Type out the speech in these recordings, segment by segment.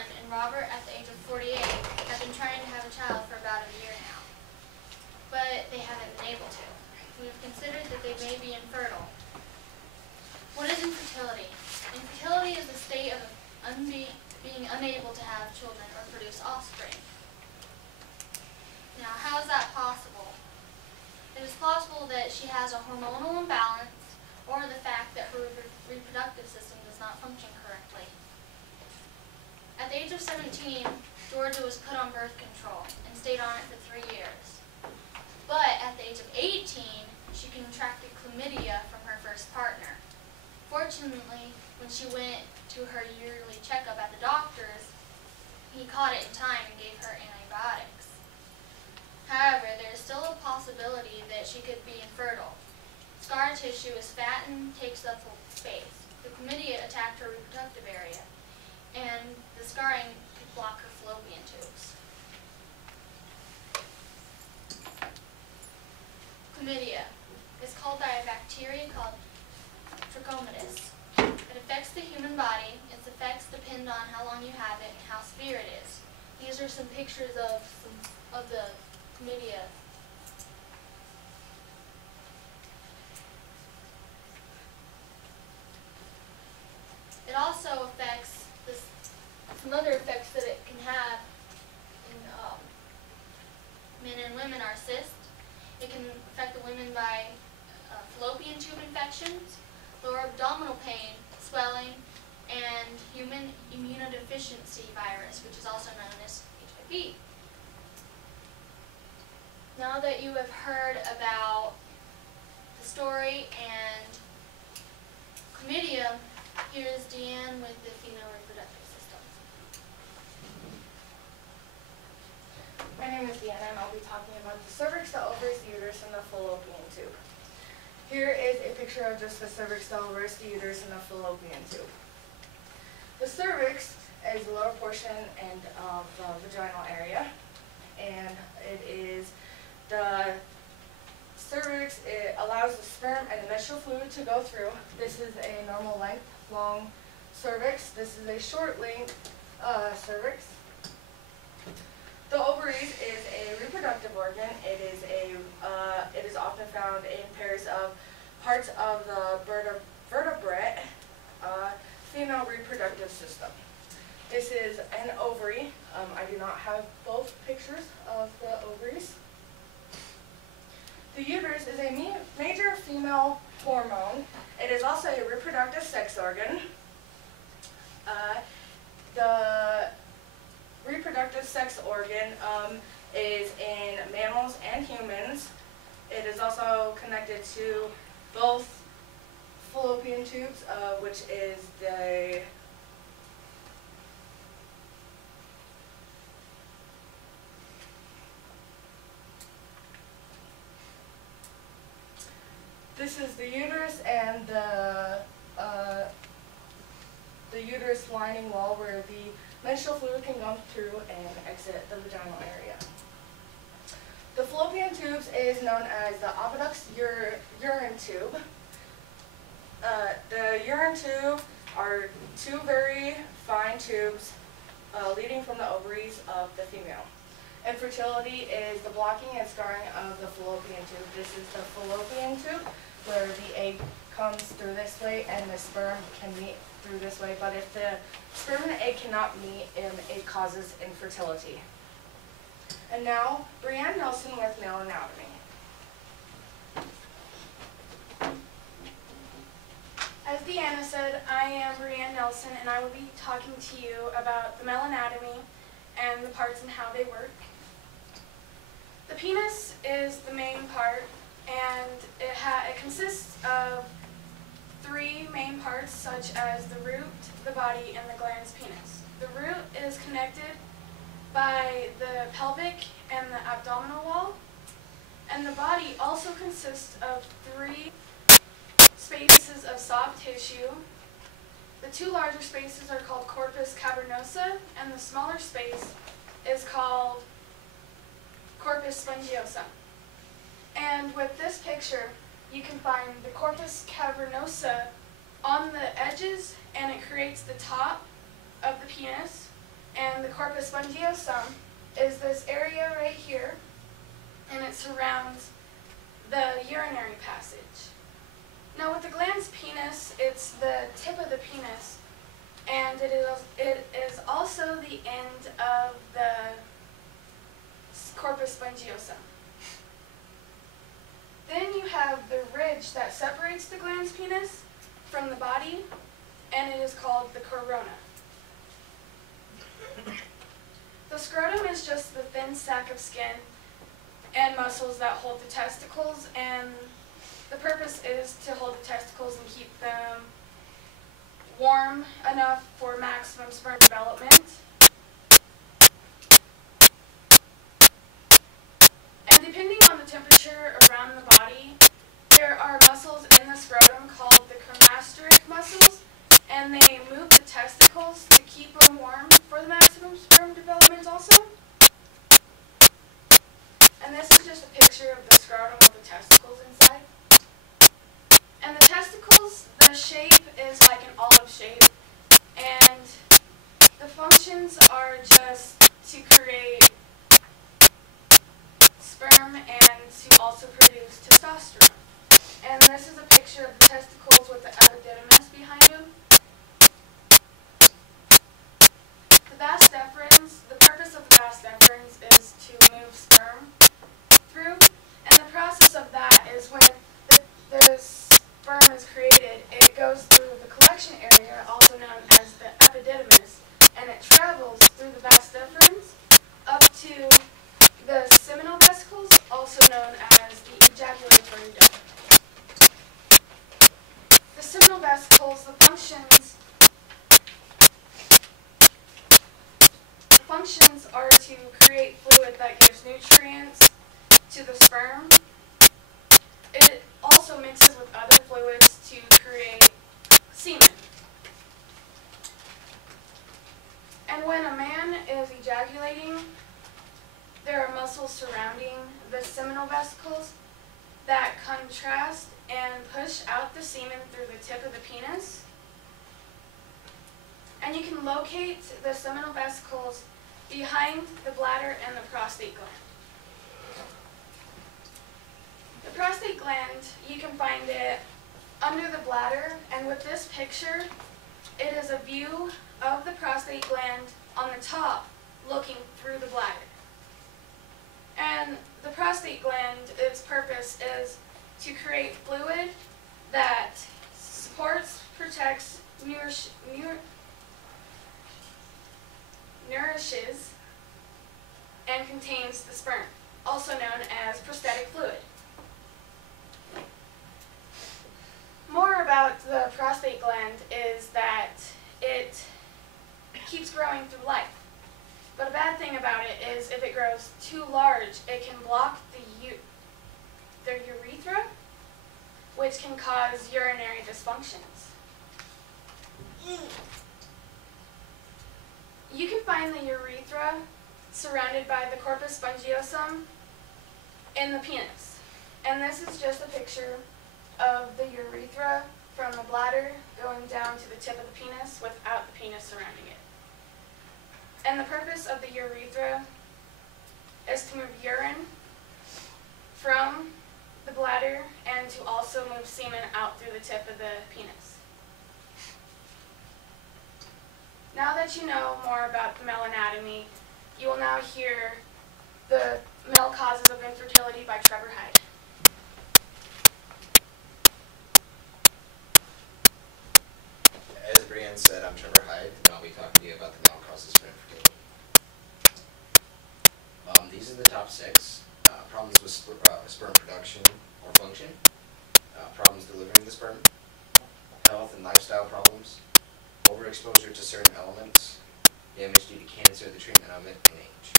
and Robert, at the age of 48, have been trying to have a child for about a year now, but they haven't been able to. We have considered that they may be infertile. What is infertility? Infertility is the state of being unable to have children or produce offspring. Now, how is that possible? It is possible that she has a hormonal imbalance or the fact that her reproductive system does not function correctly. At the age of 17, Georgia was put on birth control and stayed on it for 3 years. But at the age of 18, she contracted chlamydia from her first partner. Fortunately, when she went to her yearly checkup at the doctor's, he caught it in time and gave her antibiotics. However, there is still a possibility that she could be infertile. Scar tissue is fat and takes up space. The chlamydia attacked her reproductive area, and the scarring could block her fallopian tubes. Chlamydia is called by a bacteria called Trichomonas. It affects the human body. Its effects depend on how long you have it and how severe it is. These are some pictures of the chlamydia. It also affects some other effects that it can have in men and women are cysts. It can affect the women by fallopian tube infections, lower abdominal pain, swelling, and human immunodeficiency virus, which is also known as HIV. Now that you have heard about the story and chlamydia, here's Deanne with the female reproductive system. My name is Deanna, and I'll be talking about the cervix, the ovaries, the uterus, and the fallopian tube. Here is a picture of just the cervix, the ovaries, the uterus, and the fallopian tube. The cervix is the lower portion of the vaginal area, and it is the cervix. It allows the sperm and the menstrual fluid to go through. This is a normal length, long cervix. This is a short length cervix. The ovaries is a reproductive organ. It is often found in pairs of parts of the vertebrate female reproductive system. This is an ovary. I do not have both pictures of the ovaries. The uterus is a major female hormone. It is also a reproductive sex organ. The reproductive sex organ is in mammals and humans. It is also connected to both fallopian tubes, which is this is the uterus and the uterus lining wall where the menstrual fluid can go through and exit the vaginal area. The fallopian tubes is known as the oviduct urine tube. The urine tube are two very fine tubes leading from the ovaries of the female. Infertility is the blocking and scarring of the fallopian tube. This is the fallopian tube where the egg comes through this way and the sperm can meet through this way, but if the sperm and the egg cannot meet, it causes infertility. And now, Brianne Nelson with male anatomy. As Deanna said, I am Brianne Nelson, and I will be talking to you about the male anatomy and the parts and how they work. The penis is the main part, and it consists of 3 main parts, such as the root, the body, and the glans penis. The root is connected by the pelvic and the abdominal wall, and the body also consists of 3 spaces of soft tissue. The 2 larger spaces are called corpus cavernosa, and the smaller space is called corpus spongiosa. And with this picture, you can find the corpus cavernosa on the edges, and it creates the top of the penis. And the corpus spongiosum is this area right here, and it surrounds the urinary passage. Now with the glans penis, it's the tip of the penis, and it is also the end of the corpus spongiosum. Then you have the ridge that separates the glans penis from the body, and it is called the corona. The scrotum is just the thin sac of skin and muscles that hold the testicles, and the purpose is to hold the testicles and keep them warm enough for maximum sperm development. And depending on the temperature around the body, there are muscles in the scrotum called the cremasteric muscles, and they move the testicles to keep them warm for the maximum sperm development also. And this is just a picture of the scrotum with the testicles inside. And the testicles, the shape is like an olive shape, and the functions are just to create sperm and to also produce testosterone. And this is a picture of the testicles with the epididymis behind them. The vas deferens, the purpose of the vas deferens is to move sperm through, and the process of that is when the sperm is created, it goes through the collection area, also known as the epididymis, and it travels through the vas deferens up to the seminal vesicles, also known as the ejaculatory duct. The seminal vesicles, the functions are to create fluid that gives nutrients to the sperm. It also mixes with other fluids to create semen. And when a man is ejaculating, there are muscles surrounding the seminal vesicles that contrast and push out the semen through the tip of the penis. And you can locate the seminal vesicles behind the bladder and the prostate gland. The prostate gland, you can find it under the bladder, and with this picture, it is a view of the prostate gland on the top looking through the bladder. And the prostate gland, its purpose is to create fluid that supports, protects, nourishes, and contains the sperm, also known as prostatic fluid. More about the prostate gland is that it keeps growing through life. But a bad thing about it is if it grows too large, it can block the urethra, which can cause urinary dysfunctions. You can find the urethra surrounded by the corpus spongiosum in the penis. And this is just a picture of the urethra from the bladder going down to the tip of the penis without the penis surrounding it. And the purpose of the urethra is to move urine from the bladder and to also move semen out through the tip of the penis. Now that you know more about the male anatomy, you will now hear the male causes of infertility by Trevor Hyde. As Brianne said, I'm Trevor Hyde, and I'll be talking to you about the male causes for infertility. These are the top 6. Problems with sperm production or function, problems delivering the sperm, health and lifestyle problems, overexposure to certain elements, damage due to cancer, the treatment of it, and age.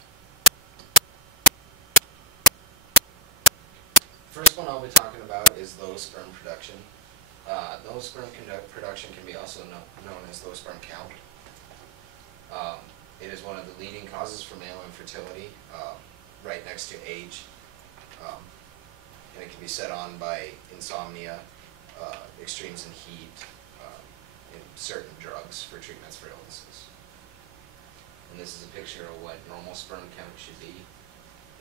First one I'll be talking about is low sperm production. Low sperm production can be also known as low sperm count. It is one of the leading causes for male infertility, right next to age, and it can be set on by insomnia, extremes in heat, and certain drugs for treatments for illnesses. And this is a picture of what normal sperm count should be,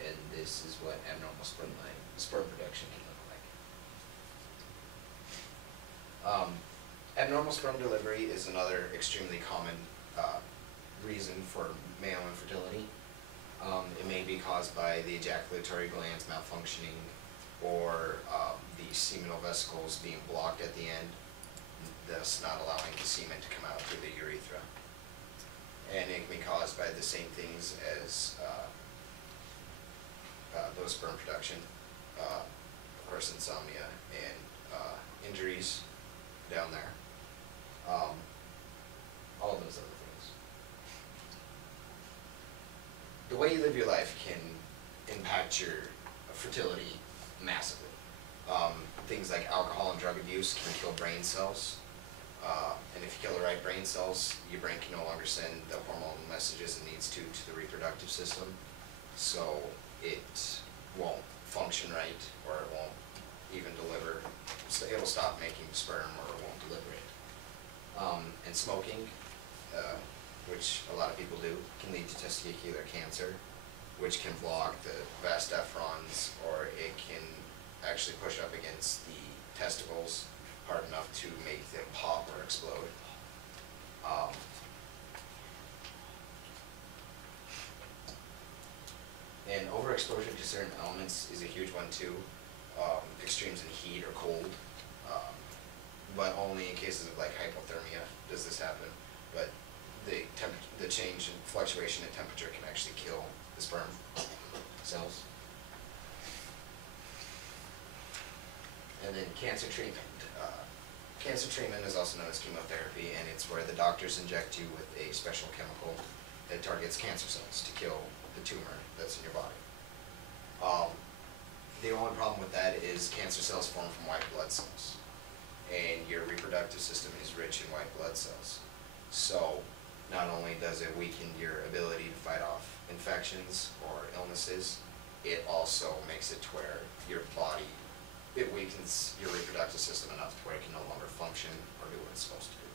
and this is what abnormal sperm production can look like. Abnormal sperm delivery is another extremely common reason for male infertility. It may be caused by the ejaculatory glands malfunctioning, or the seminal vesicles being blocked at the end, thus not allowing the semen to come out through the urethra. And it can be caused by the same things as those sperm production, of course insomnia and injuries down there, all those other things. The way you live your life can impact your fertility massively. Things like alcohol and drug abuse can kill brain cells. And if you kill the right brain cells, your brain can no longer send the hormonal messages it needs to the reproductive system. So it won't function right, or it won't even deliver. So it'll stop making sperm, or it won't deliver it. And smoking, which a lot of people do, can lead to testicular cancer, which can block the vas deferens, or it can actually push up against the testicles hard enough to make them pop or explode. And overexposure to certain elements is a huge one too. Extremes in heat or cold, but only in cases of like hypothermia does this happen. But the change in fluctuation in temperature can actually kill the sperm cells. And then cancer treatment. Cancer treatment is also known as chemotherapy, and it's where the doctors inject you with a special chemical that targets cancer cells to kill the tumor that's in your body. The only problem with that is cancer cells form from white blood cells, and your reproductive system is rich in white blood cells. So not only does it weaken your ability to fight off infections or illnesses, it also makes it to where your body, it weakens your reproductive system enough to where it can no longer function or do what it's supposed to do.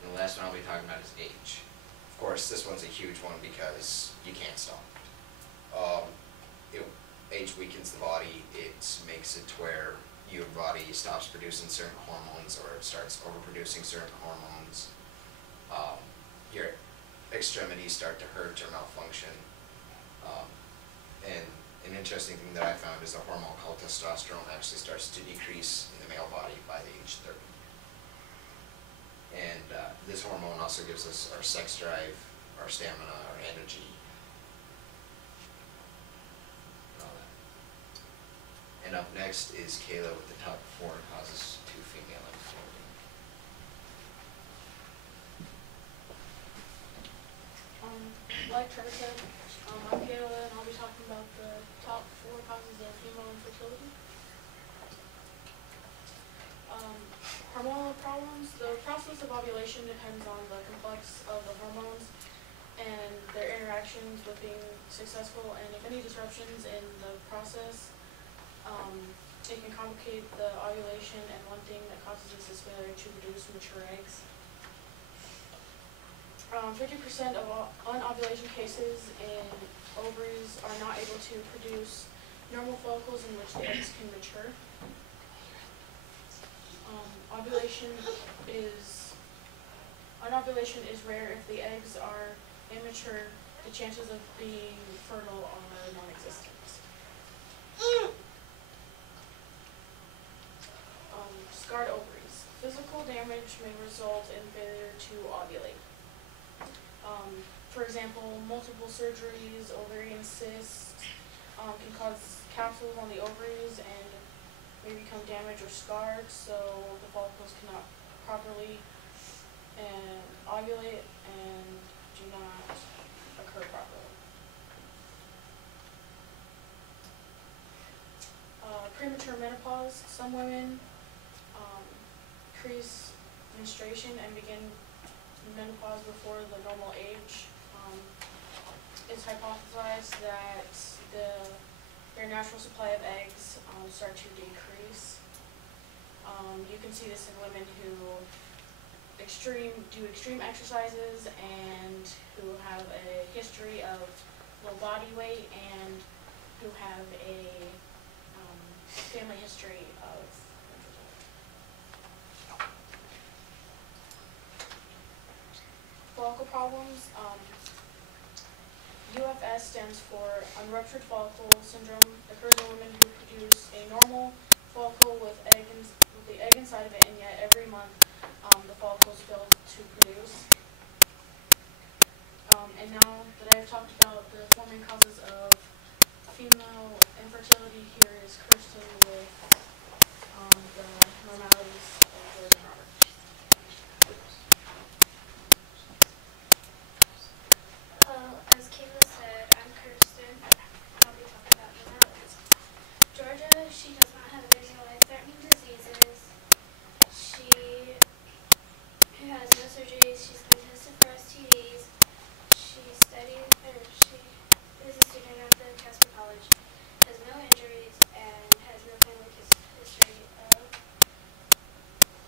And the last one I'll be talking about is age. Of course, this one's a huge one because you can't stop it. Age weakens the body. It makes it to where your body stops producing certain hormones, or it starts overproducing certain hormones. Your extremities start to hurt or malfunction. And an interesting thing that I found is a hormone called testosterone actually starts to decrease in the male body by the age 30. And this hormone also gives us our sex drive, our stamina, our energy, and all that. And up next is Kayla with the top 4 causes to female infertility. Like Trevor said, I'm Kayla, and I'll be talking about the top 4 causes of female infertility. Hormonal problems. The process of ovulation depends on the complex of the hormones and their interactions with being successful, and if any disruptions in the process, it can complicate the ovulation, and one thing that causes this is failure to produce mature eggs. 50% of unovulation cases in ovaries are not able to produce normal follicles in which the eggs can mature. Unovulation is rare. If the eggs are immature, the chances of being fertile are non-existent. Scarred ovaries. Physical damage may result in failure to ovulate. For example, multiple surgeries, ovarian cysts can cause capsules on the ovaries and may become damaged or scarred, so the follicles cannot properly ovulate and do not occur properly. Premature menopause. Some women increase menstruation and begin menopause before the normal age. It's hypothesized that their natural supply of eggs start to decrease. You can see this in women who do extreme exercises and who have a history of low body weight and who have a family history of follicle problems. UFS stands for unruptured follicle syndrome. It occurs in women who produce a normal follicle with the egg inside of it, and yet every month the follicles fail to produce. And now that I've talked about the four main causes of female infertility, here is Kirsten with the normalities of George and Robert. As Kayla said, I'm Kirsten. I'll be talking about normalities. Georgia, she does not have any life-threatening diseases. She has no surgeries. She's been tested for STDs. She is a student at the Casper College, has no injuries, and has no family history of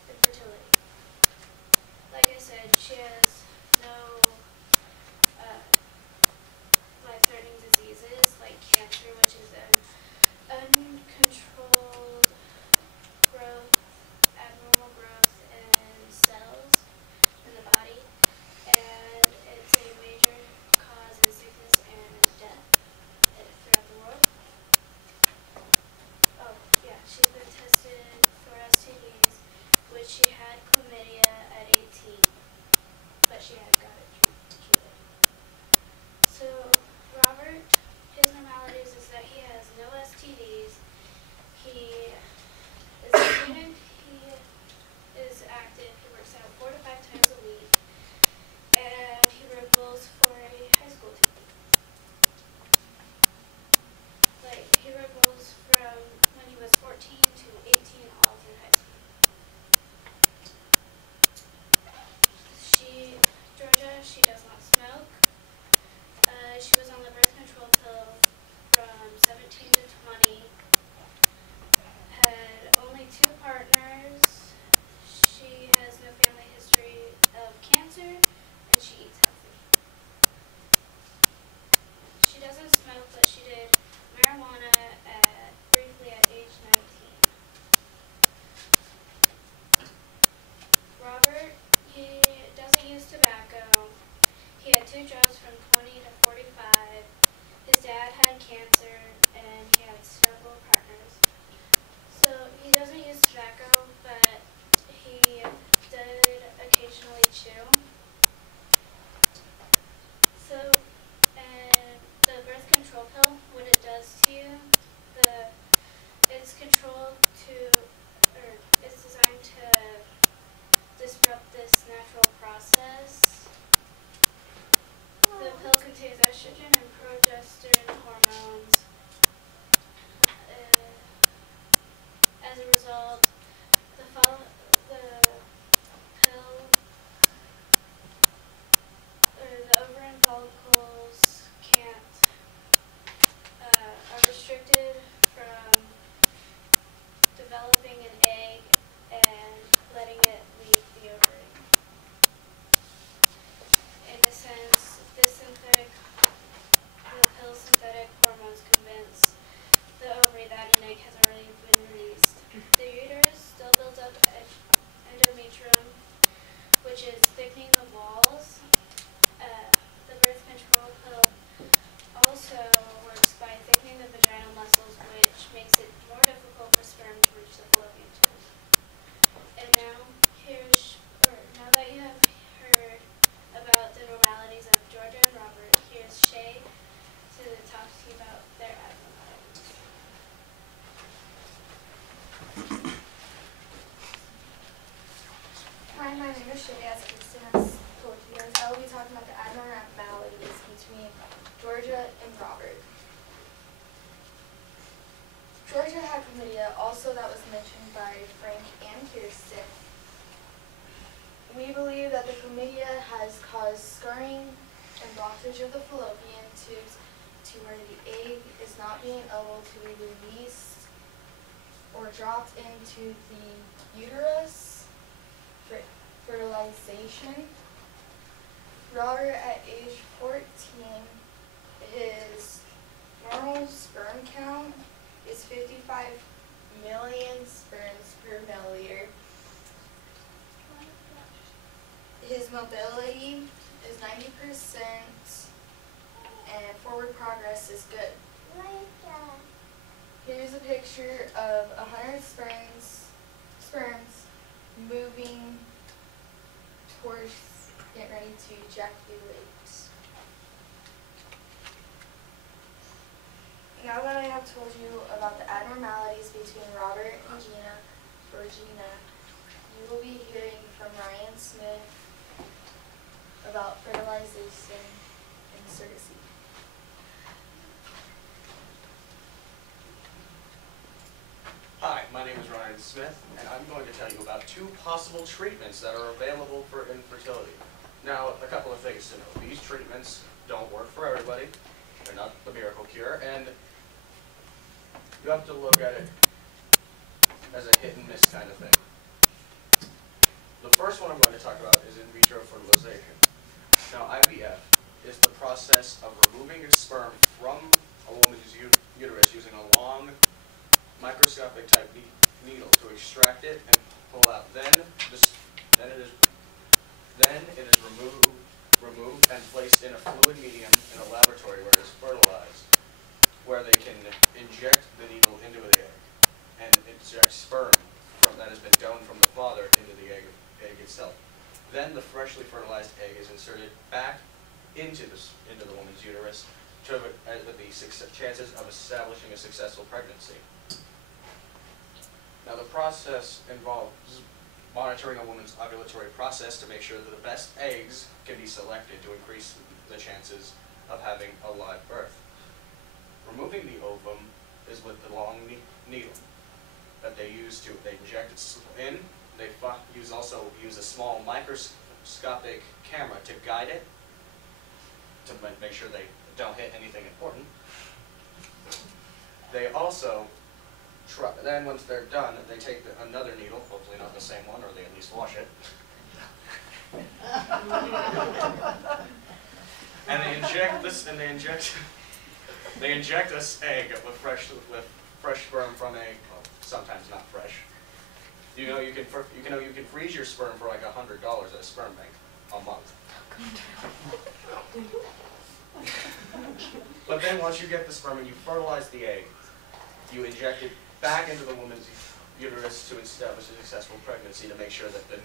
infertility. Like I said, she has no life-threatening diseases like cancer, which is an uncontrolled growth, abnormal growth in cells in the body, and it's a major cause of sickness and death throughout the world. Oh, yeah, she's been tested for STDs, which she had chlamydia at 18, but she had got it treated. So Robert, his normalities is that he has no STDs, he is a student, he is active, he works out 4 to 5 times a week, and he rebels for a high school team. Like, he rebels from when he was 14 to 18 all through high school. Georgia, she does not smoke. She was on the birth control pill from 17 to 20, had only 2 partners, she has no family history of cancer, and she eats healthy. She doesn't smoke, but she did marijuana briefly at age 19. Robert, he doesn't use tobacco. He had 2 jobs from 20 to 45. His dad had cancer, and he had several partners. So he doesn't use tobacco, but he did occasionally chew. So, and the birth control pill, what it does to you, it's controlled it's designed to disrupt this natural process. The pill contains estrogen and progesterone hormones. As a result, the pill the ovarian follicles are restricted from developing an egg and letting it leave the ovary. In a sense, the pill's synthetic hormones convince the ovary that an egg has already been released. The uterus still builds up endometrium, which is thickening the walls. The birth control pill also works by thickening the vaginal muscles, which makes it more difficult for sperm to reach the fallopian tubes. And now that you have heard about the normalities of Georgia and Robert, here's Shay to talk to you about their abnormalities. Hi, my name is Shay. As Kristen has told you guys, I will be talking about the abnormalities between Georgia and Robert. Georgia had chlamydia, also that was mentioned by Frank and Kirsten. We believe that the chlamydia has caused scarring and blockage of the fallopian tubes to where the egg is not being able to be released or dropped into the uterus, fertilizing fertilization. Robert, at age 14, his normal sperm count is 55 million sperms per milliliter. His mobility is 90% and forward progress is good. Here's a picture of 100 sperms moving towards getting ready to ejaculate. Now that I have told you about the abnormalities between Robert and Georgina, you will be hearing from Ryan Smith about fertilization and surrogacy. Hi, my name is Ryan Smith, and I'm going to tell you about 2 possible treatments that are available for infertility. Now, a couple of things to know. These treatments don't work for everybody. They're not the miracle cure, and you have to look at it as a hit and miss kind of thing. The first one I'm going to talk about is in vitro fertilization. Now, IVF is the process of removing a sperm from a woman's uterus using a long microscopic type needle to extract it and pull out. Then it is removed and placed in a fluid medium in a laboratory where it is fertilized, where they can inject the needle into the egg and inject sperm that has been doned from the father into the egg itself. Then the freshly fertilized egg is inserted back into the woman's uterus with the chances of establishing a successful pregnancy. Now, the process involves monitoring a woman's ovulatory process to make sure that the best eggs can be selected to increase the chances of having a live birth. Removing the ovum is with the long needle that they inject it in. They also use a small microscopic camera to guide it to make sure they don't hit anything important. They also then once they're done, they take another needle, hopefully not the same one, or they at least wash it. And they inject this egg with fresh sperm from a, well, sometimes not fresh. You know you can freeze your sperm for like $100 at a sperm bank a month. But then once you get the sperm and you fertilize the egg, you inject it back into the woman's uterus to establish a successful pregnancy to make sure that the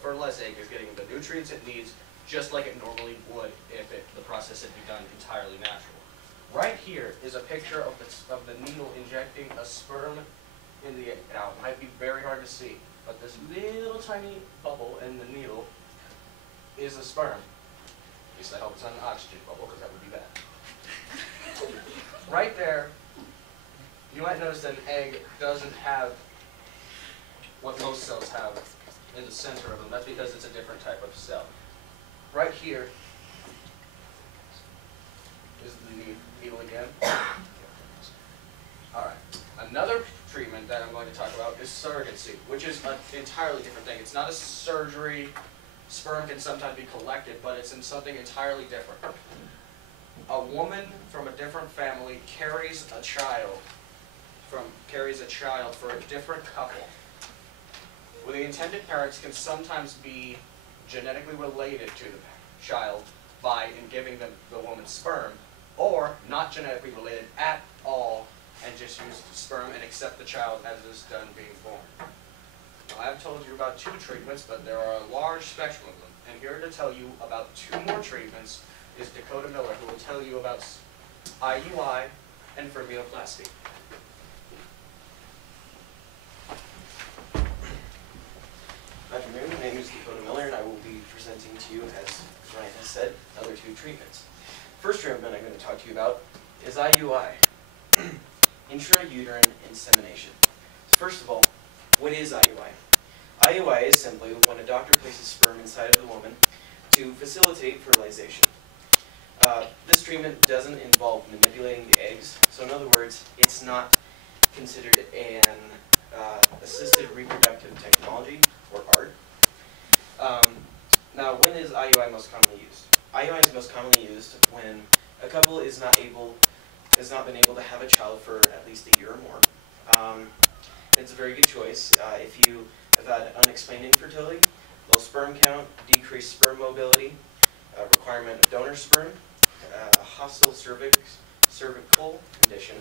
fertilized egg is getting the nutrients it needs just like it normally would if the process had been done entirely natural. Right here is a picture of the needle injecting a sperm in the egg. Now, it might be very hard to see, but this little tiny bubble in the needle is the sperm. At least I hope it's not an oxygen bubble, because that would be bad. Right there, you might notice that an egg doesn't have what most cells have in the center of them. That's because it's a different type of cell. Right here is the needle again. All right. Another treatment that I'm going to talk about is surrogacy, which is an entirely different thing. It's not a surgery. Sperm can sometimes be collected, but it's in something entirely different. A woman from a different family carries a child for a different couple. Well, the intended parents can sometimes be genetically related to the child by giving them the woman's sperm, or not genetically related at all and just use the sperm and accept the child as it is done being born. Now, I've told you about 2 treatments, but there are a large spectrum of them. And here to tell you about 2 more treatments is Dakota Miller, who will tell you about IUI and fertiloplasty. Good afternoon, my name is Dakota Miller, and I will be presenting to you, as Ryan has said, other 2 treatments. First treatment I'm going to talk to you about is IUI, intrauterine insemination. First of all, what is IUI? IUI is simply when a doctor places sperm inside of the woman to facilitate fertilization. This treatment doesn't involve manipulating the eggs, so in other words, it's not considered an assisted reproductive technology, or ART. is IUI most commonly used? IUI is most commonly used when a couple has not been able to have a child for at least a year or more. It's a very good choice. If you have had unexplained infertility, low sperm count, decreased sperm mobility, requirement of donor sperm, hostile cervical condition,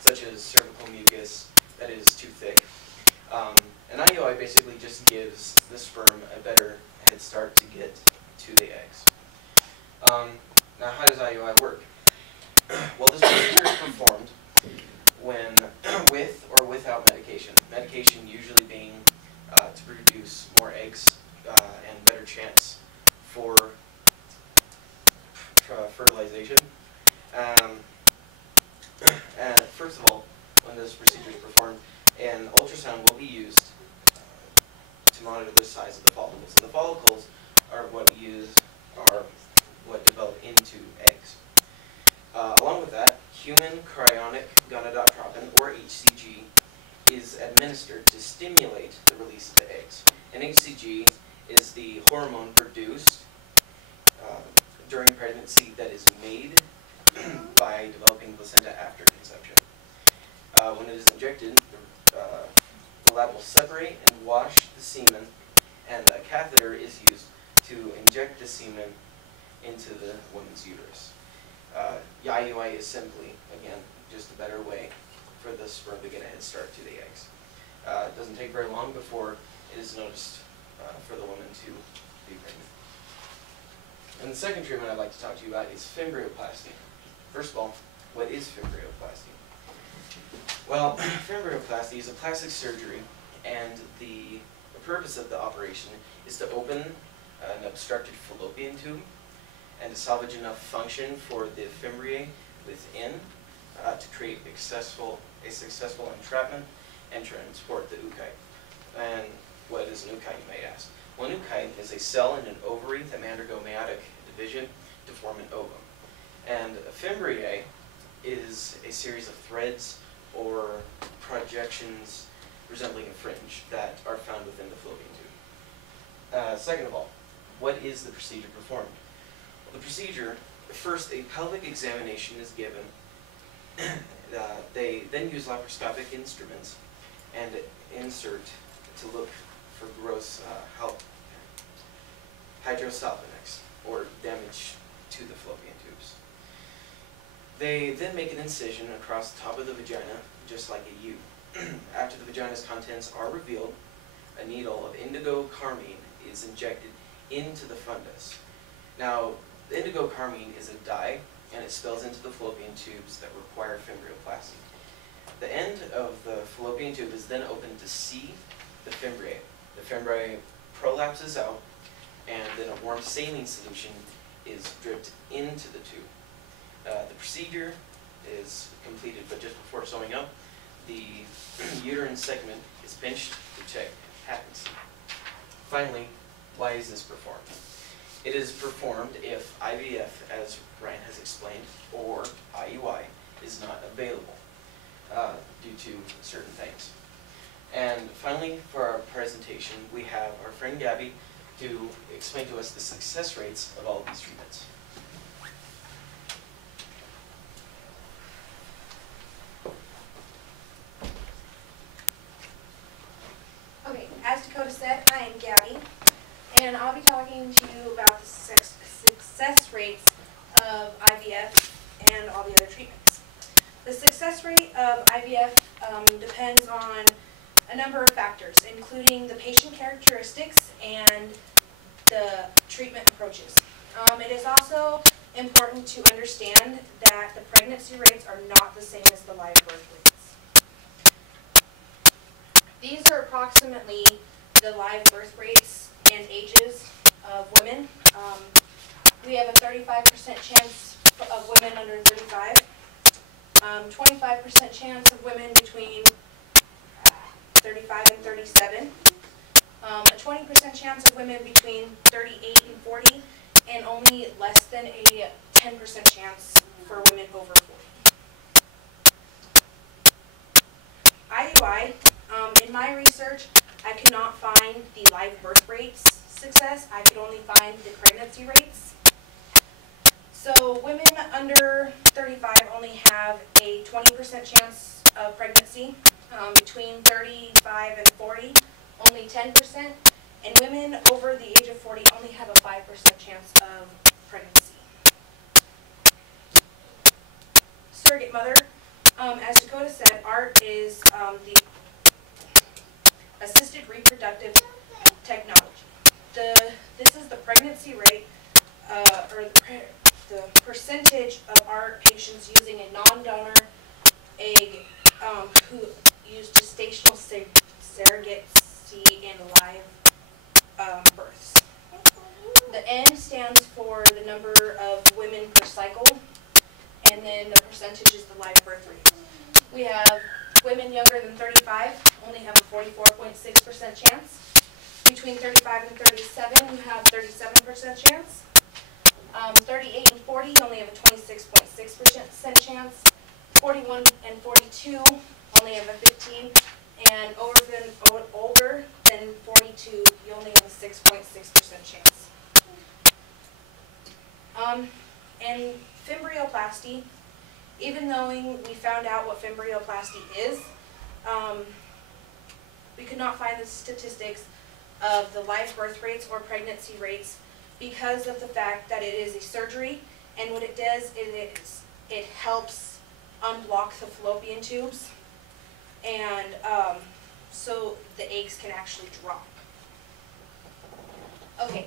such as cervical mucus that is too thick. An IUI basically just gives the sperm a better head start to get to the eggs. Now, how does IUI work? Well, this procedure is performed when with or without medication. Medication usually being to produce more eggs and better chance for fertilization. And first of all, when this procedure is performed, an ultrasound will be used to monitor the size of the follicles. And the follicles are what develop into eggs. Along with that, human chorionic gonadotropin, or HCG, is administered to stimulate the release of the eggs. And HCG is the hormone produced during pregnancy that is made by developing placenta after conception. When it is injected, the lab will separate and wash the semen, and a catheter is used to inject the semen into the woman's uterus. IUI is simply, again, just a better way for the sperm to get a head start to the eggs. It doesn't take very long before it is noticed for the woman to be pregnant. And the second treatment I'd like to talk to you about is fimbrioplasty. First of all, what is fimbrioplasty? Well, fimbrioplasty is a plastic surgery, and the purpose of the operation is to open an obstructed fallopian tube and to salvage enough function for the fimbriae within to create a successful entrapment and transport the oocyte. And what is an oocyte, you may ask? Well, an oocyte is a cell in an ovary that may undergo meiotic division to form an ovum. And a fimbriae is a series of threads or projections resembling a fringe that are found within the fallopian tube. Second of all, what is the procedure performed? Well, the procedure, first a pelvic examination is given. They then use laparoscopic instruments and insert to look for gross hydrosalpinx, or damage to the fallopian tubes. They then make an incision across the top of the vagina, just like a U. After the vagina's contents are revealed, a needle of indigo carmine is injected into the fundus. Now, the indigo carmine is a dye, and it spills into the fallopian tubes that require fimbrioplasty. The end of the fallopian tube is then opened to see the fimbriae. The fimbriae prolapses out, and then a warm saline solution is dripped into the tube. The procedure is completed, but just before sewing up, the uterine segment is pinched to check patency. Finally, why is this performed? It is performed if IVF, as Ryan has explained, or IUI is not available due to certain things. And finally, for our presentation, we have our friend Gabby to explain to us the success rates of all of these treatments. Okay, as Dakota said, I am Gabby, and I'll be talking to you about the success rates of IVF and all the other treatments. The success rate of IVF depends on a number of factors, including the patient characteristics and the treatment approaches. It is also important to understand that the pregnancy rates are not the same as the live birth rates. These are approximately the live birth rates and ages of women. We have a 35% chance of women under 35, 25% chance of women between 35 and 37, a 20% chance of women between 38 and 40, and only less than a 10% chance for women over 40. IUI, in my research, I could not find the live birth rates success, I could only find the pregnancy rates. So women under 35 only have a 20% chance of pregnancy. Between 35 and 40, only 10%. And women over the age of 40 only have a 5% chance of pregnancy. Surrogate mother, as Dakota said, ART is the assisted reproductive technology. This is the pregnancy rate, or the percentage of ART patients using a non-donor egg who use gestational surrogacy in live births. The N stands for the number of women per cycle, and then the percentage is the live birth rate. We have women younger than 35 only have a 44.6% chance. Between 35 and 37, you have 37% chance. 38 and 40 only have a 26.6% chance. 41 and 42 only have a 15, and older than 42, you only have a 6.6% chance. And fimbrioplasty, even though we found out what fimbrioplasty is, we could not find the statistics of the live birth rates or pregnancy rates because of the fact that it is a surgery, and what it does is it helps unblock the fallopian tubes, and so the eggs can actually drop. Okay,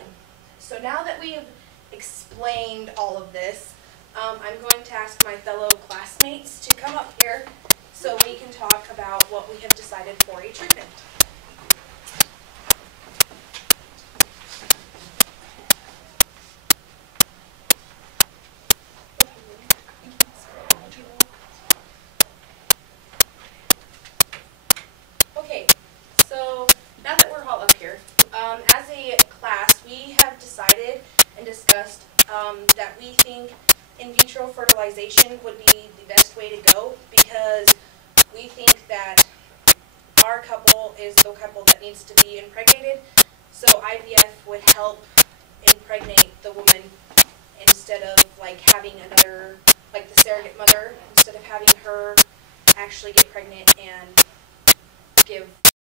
so now that we have explained all of this, I'm going to ask my fellow classmates to come up here so we can talk about what we have decided for a treatment. Okay, so now that we're all up here, as a class, we have decided and discussed that we think in vitro fertilization would be the best way to go, because we think that our couple is the couple that needs to be impregnated, so IVF would help impregnate the woman instead of like having another, like the surrogate mother, instead of having her actually get pregnant and give